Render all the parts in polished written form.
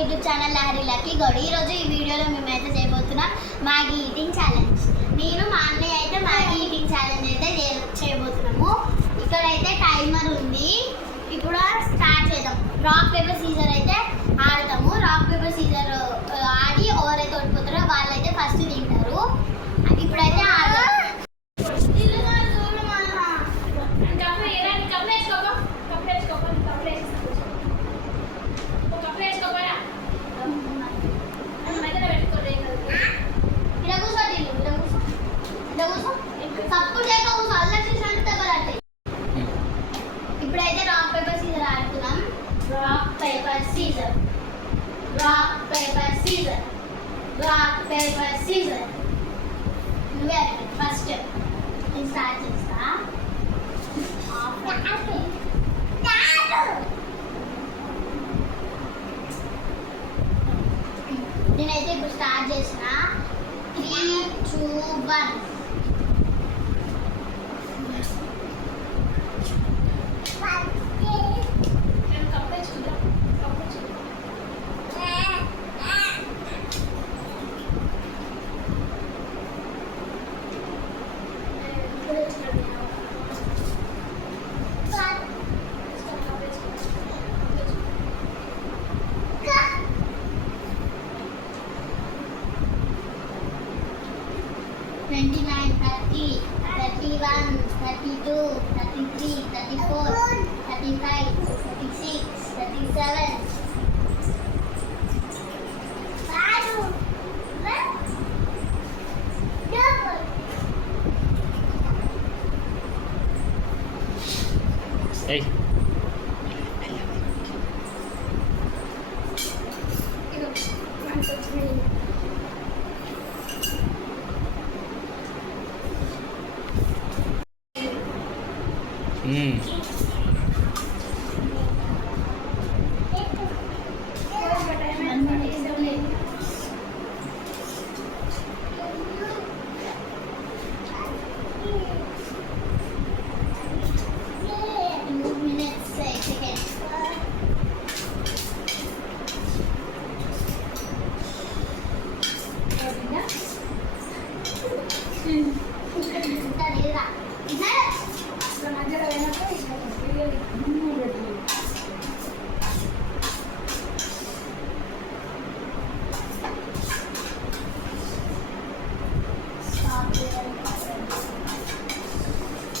YouTube channel Lahari లక్కీ గౌడ్. ఈరోజు ఈ వీడియోలో మేమైతే చేయబోతున్నాం మ్యాగీ ఈటింగ్ ఛాలెంజ్. నేను మా అన్నయ్య అయితే మ్యాగీ ఈటింగ్ ఛాలెంజ్ అయితే చేయబోతున్నాము. ఇక్కడైతే టైమర్ ఉంది. ఇప్పుడు స్టార్ట్ చేద్దాం. రాక్ పేపర్ సీజర్ అయితే ఆడతాము. రాక్ పేపర్ సీజర్ ఆడి ఎవరైతే ఓడిపోతారో వాళ్ళైతే ఫస్ట్ తింటారు. ఇప్పుడైతే ఆడదాం. ఇప్పుడైతే రాక్ పేపర్ సీజర్ ఆడుతున్నాం. Rock paper scissor, rock paper scissor, rock paper scissor. నువ్వే ఫస్ట్ నేను స్టార్ట్ చేస్తా. నేనైతే ఇప్పుడు స్టార్ట్ చేసిన 3, 2, 1. Twenty-nine, 30, 31, 32, 33, 34, 35, 36, 37. Hey.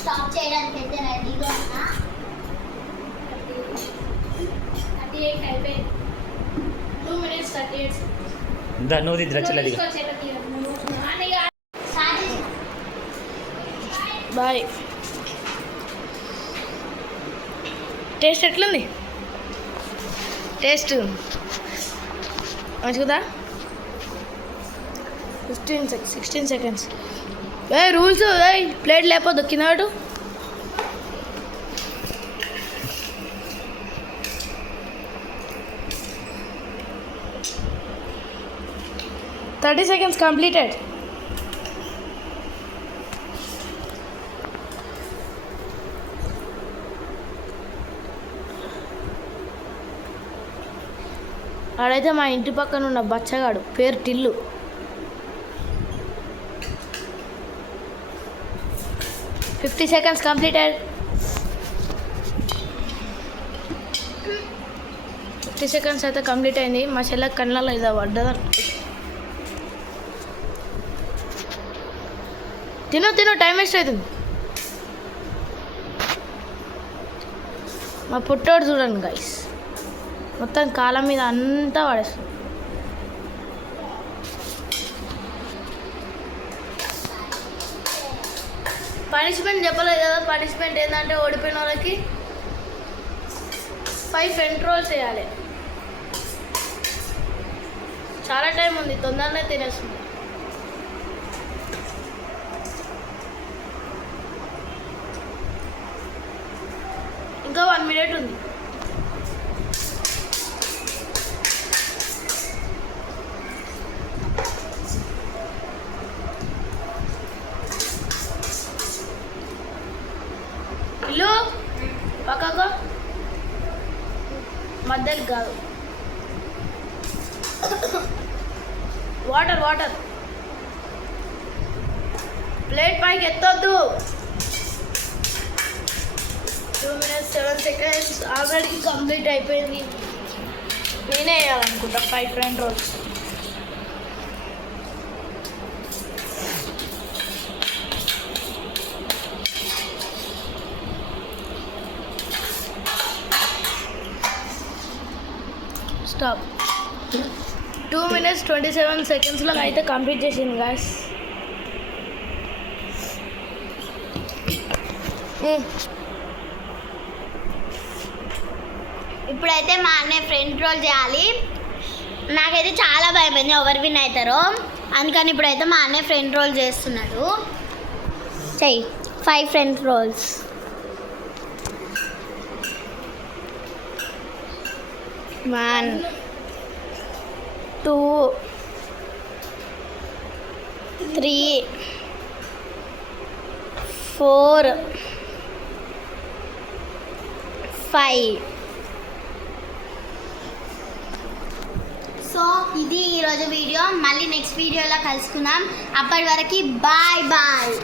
స్టాప్ చేయడానికి అయితే రెడీగా ఉన్నా. 38 అయిపోయింది. 2 minutes 38. నువ్వు తిరగలేదు. బాయ్. టేస్ట్ ఎట్లుంది? టేస్ట్ మంచిగా 16 seconds. రూల్స్ ప్లేట్ లేకపోతే కింద 30 seconds completed. ఆడైతే మా ఇంటి పక్కన ఉన్న బచ్చగాడు పేరు టిల్లు. $50 seconds completed. 50 seconds అయితే కంప్లీట్ అయింది. మా చెల్లెకి కళ్ళలో ఇదా పడ్డదా. తిను టైం వేస్ట్ అవుతుంది. మా పుట్టోడు చూడండి గైస్, మొత్తం కాలం మీద అంతా పడేస్తుంది. పనిష్మెంట్ చెప్పలేదు కదా. పనిష్మెంట్ ఏంటంటే ఓడిపోయిన వాళ్ళకి 5 ఫ్రంట్ రోల్స్ వేయాలి. చాలా టైం ఉంది, తొందరనే తినేస్తుంది. ఇంకా 1 minute ఉంది. ఇల్లు పక్కకు మధ్యలో కాదు. వాటర్ వాటర్ ప్లేట్ పైకి ఎత్తొద్దు. 2 minutes 7 seconds ఆల్రెడీ కంప్లీట్ అయిపోయింది. నేనే వేయాలనుకుంటా 5 ఫ్రంట్ రోల్స్. స్టాప్. 2 minutes 27 secondsలో అయితే కంప్లీట్ చేసింది గాయస్. ఇప్పుడైతే మా అన్నయ్య ఫ్రంట్ రోల్ చేయాలి. నాకైతే చాలా భయమైంది ఎవరు విన్ అవుతారో, అందుకని ఇప్పుడైతే మా అన్నయ్య ఫ్రంట్ రోల్ చేస్తున్నాడు. చెయ్యి 5 ఫ్రంట్ రోల్స్. One, 2, 3, 4, 5. సో ఇది ఈరోజు వీడియో. మళ్ళీ నెక్స్ట్ వీడియోలో కలుసుకుందాం. అప్పటి వరకు బాయ్ బాయ్.